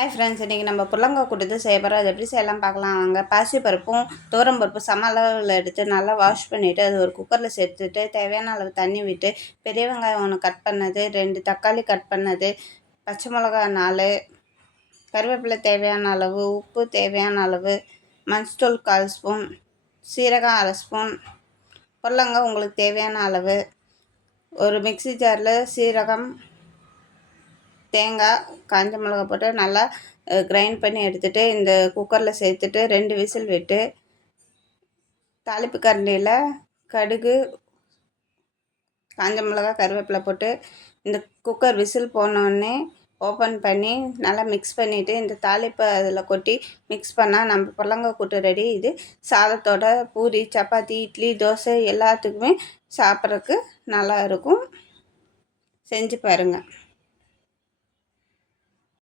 Hi friends, இன்றைக்கி நம்ம புடலங்காய் கூட்டு செய்ய போகிறோம். அது எப்படி செய்யலாம் பார்க்கலாம் வாங்க. பாசிப்பருப்பும் துவரம்பருப்பும் சம அளவில் எடுத்து நல்லா வாஷ் பண்ணிவிட்டு அது ஒரு குக்கரில் சேர்த்துட்டு தேவையான அளவு தண்ணி விட்டு பெரிய வெங்காயம் 1 கட் பண்ணது, 2 தக்காளி கட் பண்ணது, பச்சை மிளகா 4, கருவேப்பிலை தேவையான அளவு, உப்பு தேவையான அளவு, மஞ்சள் 1/4 ஸ்பூன், சீரகம் 1/2 ஸ்பூன், புடலங்காய் உங்களுக்கு தேவையான அளவு, ஒரு மிக்ஸி ஜாரில் சீரகம், தேங்காய், காஞ்ச மிளகா போட்டு நல்லா கிரைண்ட் பண்ணி எடுத்துகிட்டு இந்த குக்கரில் சேர்த்துட்டு 2 விசில் விட்டு தாளிப்பு கரண்டியில் கடுகு, காஞ்ச மிளகா, கருவேப்பிலை போட்டு இந்த குக்கர் விசில் போனோடனே ஓப்பன் பண்ணி நல்லா மிக்ஸ் பண்ணிவிட்டு இந்த தாளிப்பை அதில் கொட்டி மிக்ஸ் பண்ணால் நம்ம புடலங்காய் கூட்டு ரெடி. இது சாதத்தோட, பூரி, சப்பாத்தி, இட்லி, தோசை எல்லாத்துக்குமே சாப்பிட்றதுக்கு நல்லா இருக்கும். செஞ்சு பாருங்கள்.